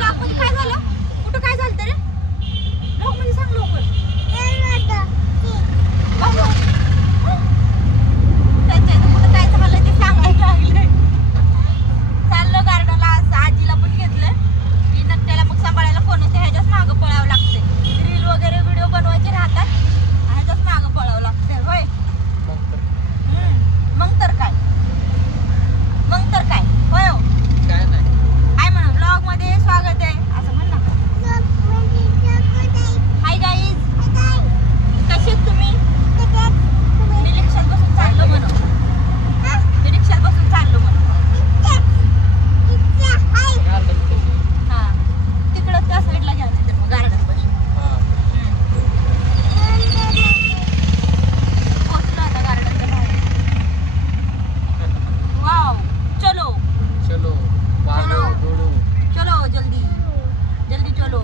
Blog मध्ये काय झालं? कुठं काय झालं रे? ब्लॉग मध्ये सांग लवकर. कुठं काय झालं ते सांगायला लागले. चाललो गार्डनला. आजीला पण घेतलं. मी नट्याला मग सांभाळायला कोण होते, ह्याच्याच मागं पळावं लागते. रील वगैरे व्हिडिओ बनवायचे राहतात, ह्याच्याच मागं पळावं लागते. होय मग तर काय होय हो. काय नाही काय म्हणा ब्लॉग मध्ये स्वागत आहे असं म्हण ना. हाय गाईज, कसे तुम्ही? मी रिक्षात बसून चाललो म्हणून. हा तिकडं त्या साईडला घ्या मग गार्डन पाशी. पोहोचलो आता गार्डनच्या बाहेर. वाव चलो चलो चलो जल्दी चलो.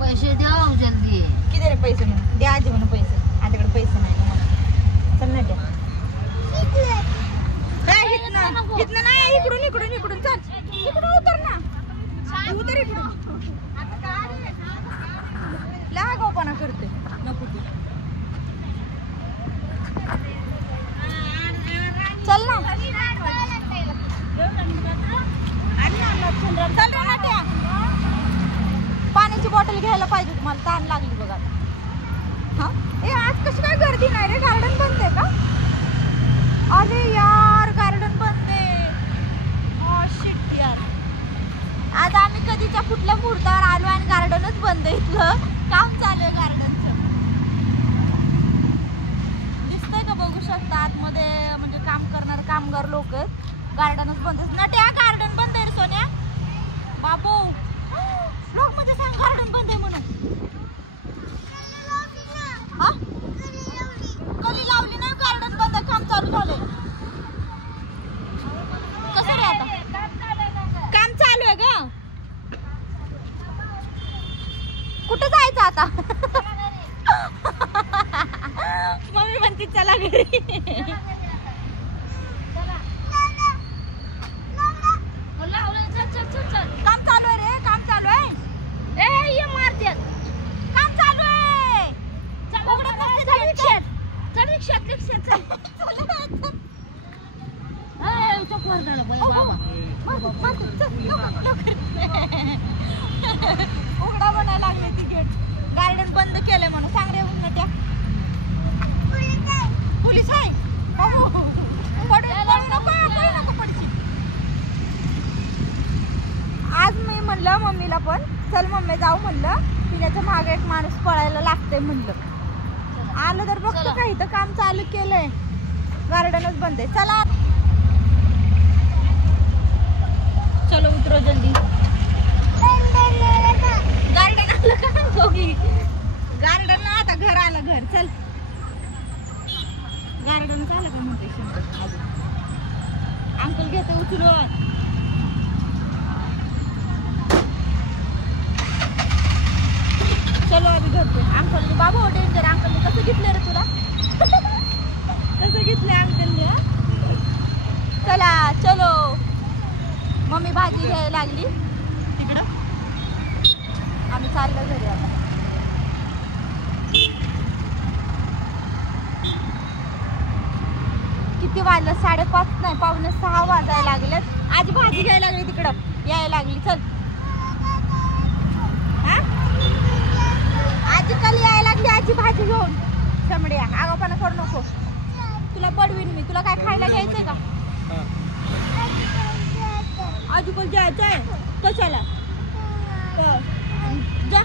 पैसे द्या जल्दी. किती रे पैसे म्हणून द्या आजी म्हणून पैसे. आजकडे पैसे नाही ना मला. चल ना द्या. काय इथनं नाही, इकडून चल. इकडून उतर ना. उतर इकडून. लागावपणा करते नको तू. चल ना. चल रे नाट्या. पाण्याची बॉटल घ्यायला पाहिजे तुम्हाला. ताण लागली बघा आता. हा ए आज कशी काय गर्दी नाही रे? गार्डन बंद आहे का? अरे यार गार्डन बंद आहे. शिट यार. आज आम्ही कधीच्या कुठल्या मुहूर्तावर आलो आणि गार्डनच बंद आहे. इथलं काम चालू आहे गार्डनचं. दिसतंय का? बघू शकता आतमध्ये म्हणजे काम करणारे कामगार लोक. गार्डनच बंद आहे. नट्या गार्डन बंद आहे रे सोन्या. बाबू लोक म्हणजे सांग गार्डन बंद आहे म्हणून. हा कधी लावली नाही? गार्डन बंद आहे, काम चालू झालंय. कसं रे आता? काम चालू आहे ग. कुठं जायचं आता? मम्मी म्हणते चला घरी. काम चालू आहे रे, काम चालू आहे. ए ये मारते. काम चालू आहे. उघडा बनायला लागले ती गेट. गार्डन बंद केलंय म्हणून सांग रे. त्या पोलीस आहे. आज मी म्हणलं मम्मीला पण चल मम्मी जाऊ म्हणलं. पिण्याच्या मागे एक माणूस पळायला लागतंय म्हणलं. आलं तर बघतो का इथं काम चालू केलंय. गार्डनच बंद आहे. चला चलो उतरो जल्दी. गार्डन आलं का दोघी? गार्डन आता घर आलं. घर चल. गार्डन आलं का म्हणते अंकल घेते उचलून. चलो आम्ही घरचे. अंकलने बाबा डेंजर. अंकलने कसं घेतलं रे तुला? कसं घेतलं अंकलने? चला चलो. मम्मी भाजी घ्यायला लागली तिकडं. आम्ही चाललो घरी आता. किती वाजलं? 5:30 नाही 5:45 वाजायला लागलेत. आजी भाजी घ्यायला लागली तिकडं. यायला लागली. चल आजी काल यायला लागली. आजी भाजी घेऊन. शमड्या आगापणा करू नको. तुला पडवीन मी. तुला काय खायला घ्यायचंय का? आजीकडे जायचंय. कशाला? जा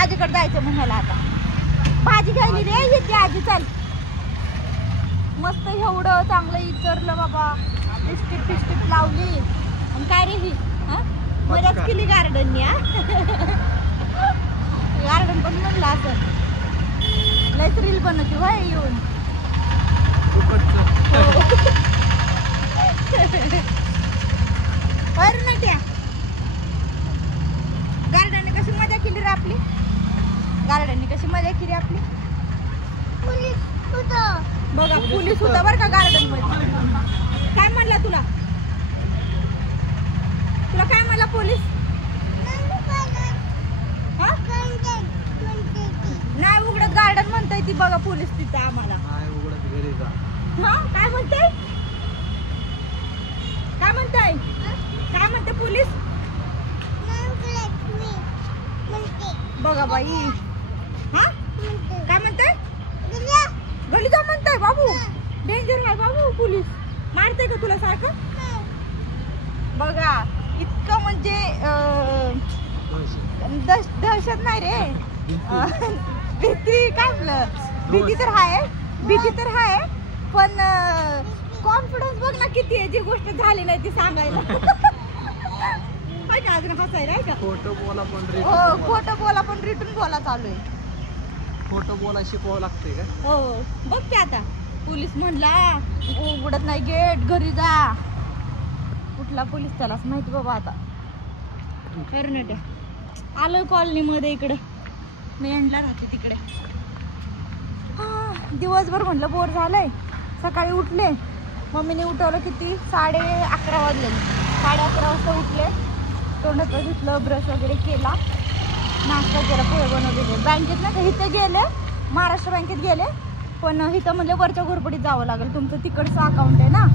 आजीकडे जायचं म्हणाला. आता भाजी घ्यायली रे. येते आजी. चल मस्त एवढं चांगलं इचरलं बाबा. लिस्टिप लावली. आणि काय रे ही मजाच केली गार्डननी. गार्डन पण म्हणलं असं लयच रील बनवते व्हाय येऊन. नाही त्या गार्डनने कशी मजा केली रे आपली. गार्डनने कशी मजा केली आपली. बघा पोलीस होता बरं का गार्डन मध्ये. काय म्हणला तुला? काय म्हणला पोलीस? बघा पोलीस तिथं आम्हाला. नाही उघडत घरी जा. हा काय म्हणताय? काय म्हणताय? काय म्हणते पोलीस? बघा बाई. हा काय म्हणताय? गली जा म्हणताय बाबू. डेंजर आहे बाबू. पोलीस मारते का तुला सारखं? बघा इतकं म्हणजे दहशत नाही रे. भीती काय आपलं भीती तर आहे पण कॉन्फिडन्स बघ ना किती आहे. जी गोष्ट झाली नाही ती सांगायला. अजून हसायला आहे का? खोटं बोला पण हो खोटं बोला पण रिटर्न बोला चालू आहे. खोटं बोला शिकवावं लागतंय का? हो बघ की आता पोलीस म्हणला उघडत नाही गेट घरी जा. कुठला पोलीस त्यालाच माहिती बाबा. आता कर्नाटक आलोय कॉलनी मध्ये इकडे. मी एंडला राहते तिकडे. दिवसभर म्हटलं बोर झालंय. सकाळी उठले मम्मीने उठवलं किती 11:30 वाजले. 11:30 वाजता उठले. तोंडाचं घेतलं ब्रश वगैरे केला. नाश्ता केला. पोहे बनवलेले. बँकेत ना इथं गेले महाराष्ट्र बँकेत गेले पण इथं म्हणलं वरच्या घोरपडीत जावं लागेल. तुमचं तिकडचं अकाउंट आहे ना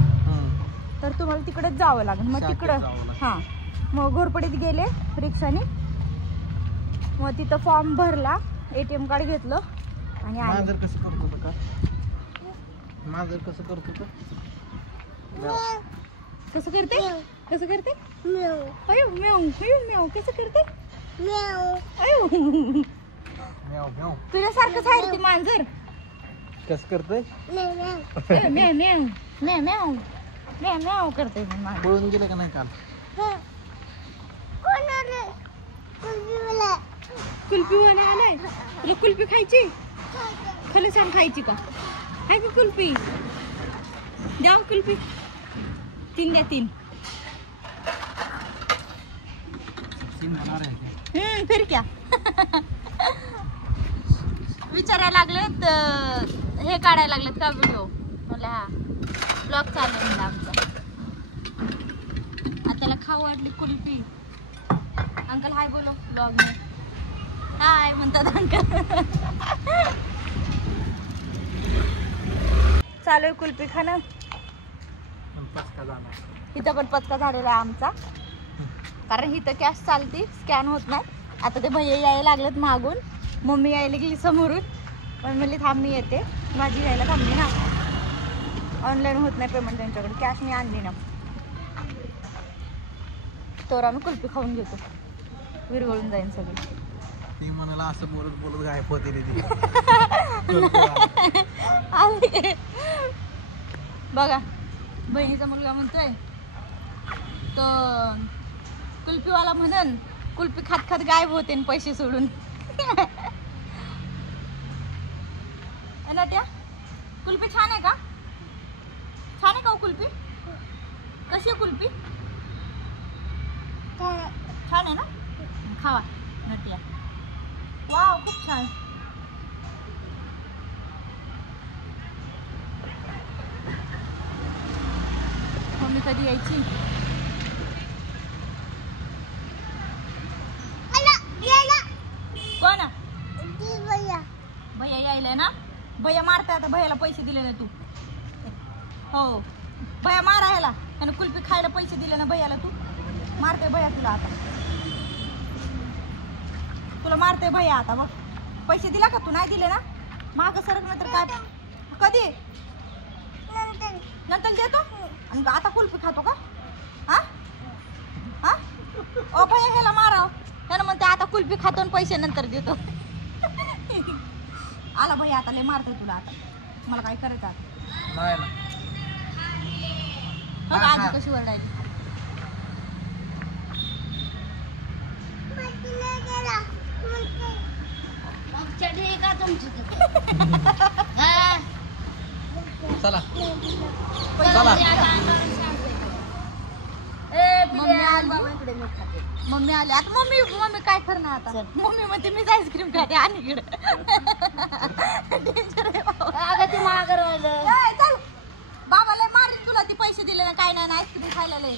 तर तुम्हाला तिकडेच जावं लागेल. मग तिकडं हां मग घोरपडीत गेले रिक्षाने. मग तिथं फॉर्म भरला. ATM कार्ड घेतलं आणि माझं कसं करतो का? माझं कसं करतो का? कसं करते? कसं करते? अयो म्याऊ अयो म्याऊ कसं करते? अयो म्याव म्याव तुझ्यासारखंच आहे रे ती मांजर. कसं करतोय? म्याव म्याव म्याव म्याव म्याव म्याव करते मी मांजर. पळून गेले का नाही काल? कुल्फीवाला आलाय. तुला कुल्फी खायची? खरं सांग खायची का? आहे का कुल्फी? द्या कुल्फी. 3 द्या 3. फिर क्या विचारायला लागलेत. हे काढायला लागलेत का व्हिडिओ? मला हा ब्लॉग चालू आहे आमचा. त्याला खाऊ वाटली कुल्फी. अंकल हाय बोलो ब्लॉग में. हाय म्हणतात अंकल. चालू आहे कुल्फी खाणं. इथं पण पचका झालेला आहे आमचा. कारण इथं कॅश चालती स्कॅन होत नाही. आता ते भैया यायला लागलेत मागून. मम्मी यायला गेली समोरून पण म्हणली थांब मी येते. माझी यायला थांबली ना. ऑनलाईन होत नाही पेमेंट त्यांच्याकडे. कॅश मी आणली ना. तर आम्ही कुल्फी खाऊन घेतो. विरघळून जाईन सगळी. ती म्हणाला असं बोलत बोलत गायब होते रे ती. बघा बहिणीचा मुलगा म्हणतोय तो कुल्फीवाला म्हणन कुल्फी खात खात गायब होते आणि पैसे सोडून. नाट्या कुल्फी छान आहे का? छान आहे का कुल्फी? कशी आहे कुल्फी? छान आहे ना? खावा नट्या. वाव खूप छान. मम्मी कधी यायची? कोण? भैया यायला ना. भैया मारताय आता. भैयाला पैसे दिले ना तू. हो भैया मारा ह्याला. त्यानं कुल्फी खायला पैसे दिले ना भैयाला. तू मारते भैया तुला आता. तुला मारते भैया आता. बघ पैसे दिला का तू? नाही दिले ना. मागं सरक नंतर काय? कधी? नंतर देतो. आणि आता कुल्फी खातो का? हा हा ओ भैया ह्याला माराव. त्यानं म्हणते आता कुल्फी खातो आणि पैसे नंतर देतो. आला भैया आता लय मारतोय तुला. आता मला काय करायचं आता? नाही ना. बघ आजी कशी ओरडायची. का तुमची चला चला. मम्मी आली आता. मम्मी काय करणार आता? मम्मी म्हणते मीच आईस्क्रीम खाते आणि इकडे. अगं ती मागं राहिलं. चल बाबाला मारीन तुला. ती पैसे दिले ना काय नाही आईस्क्रीम खायला लय.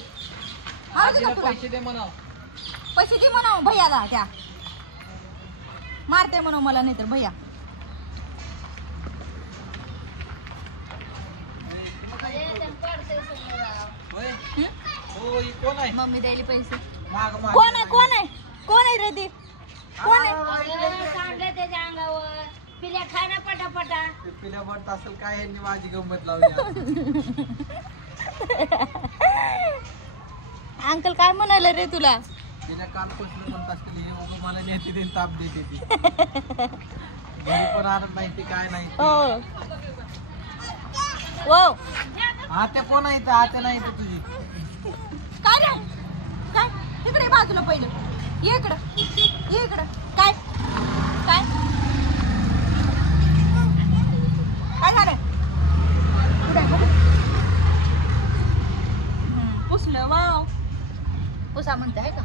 पैसे दे म्हणा. पैसे दे म्हणा भैयाला. त्या मारते म्हणून मला नाही तर भैया. होय हं? हो ही कोण आहे मम्मी द्यायला पैसे माग माग कोण आहे कोण आहे कोण आहे रे ती कोण आहे काढलं त्याच्या अंगावर पिल्या खाना पटापटा ते पिल्या म्हणत असेल काय यांनी माझी गंमत लावली अंकल काय म्हणाले रे तुला तिला काल कसलं म्हणत असतील हे उगा मला नेते देईन ताप देते ती घरी पण आणत नाही ती काय नाही हो हो आत्या कोण आहे इथं आत्या नाही इथं तुझी काय रे काय इकडे ये बाजूला पहिलं ये इकडं काय काय काय झालं कुठे पुसलं वाव पुसा म्हणते आहे का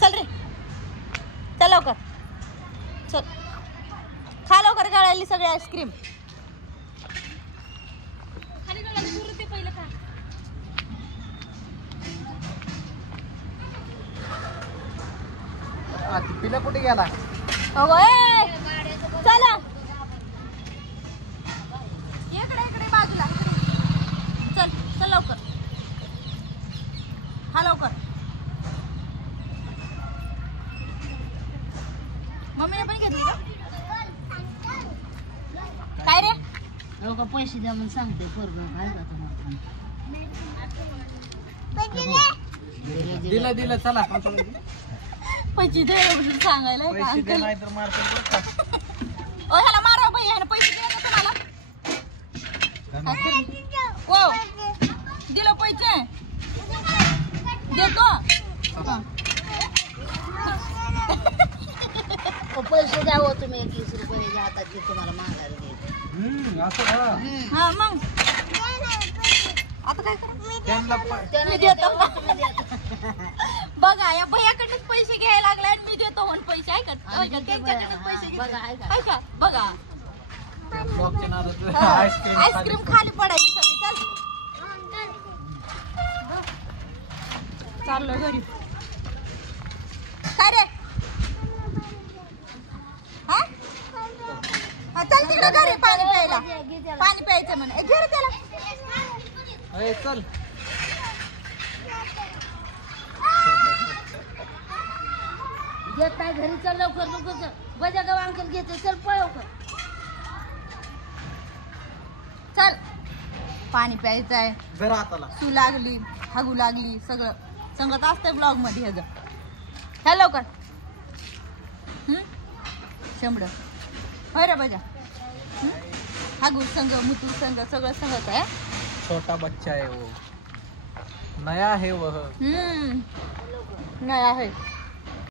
चल रे चल लवकर चल खा लवकर गळाली सगळी आईस्क्रीम खाली गळाली सुरू ते पहिलं खा पिल्या कुठे गेला अगो चला इकडे बाजूला चल चल लवकर हा लवकर मम्मीने पण घेतली का काय रे लोक पैसे द्या म्हणून सांगते पोरगं काय का तुम्हाला दिलं दिलं चला पैसे दे एवढं सांगायला का पैसे दे अंकल नाही तर मारतो ओ ह्याला मारा बाई ह्याला पैसे दिले ना तुम्हाला ओ दिलं पैसे देतो पैसे द्या हो तुम्ही 21 रुपये हातात ते तुम्हाला मागायला देते असं का हा मग आता काय करू त्यांना मी देतो बघा या भैयाकडनंच पैसे घ्यायला लागले आणि मी देतो म्हणून पैसे ऐकत त्यांच्याकडनं पैसे बघा, घेतले. ऐका बघा ब्लॉकच्या नादात आईस्क्रीम आईस्क्रीम खाली पडायची सगळी चल चाललो घरी काय रे हा हा, चल तिकडे घरी पाणी प्यायला पाणी प्यायचं म्हणे घे रे त्याला ए, चल घेत नाही घरी चल लवकर लवकर चल बजा गाव अंकल घेते चल पळ लवकर चल पाणी प्यायचं आहे जरा हाताला सू लागली हागू लागली सगळं सांगत असतंय ब्लॉग मध्ये ह्याचं ह्या लवकर शंभर होय रे बजा हागू संग मुतू संग सगळं संगत आहे छोटा बच्चा है वो नया है वह नाही आहे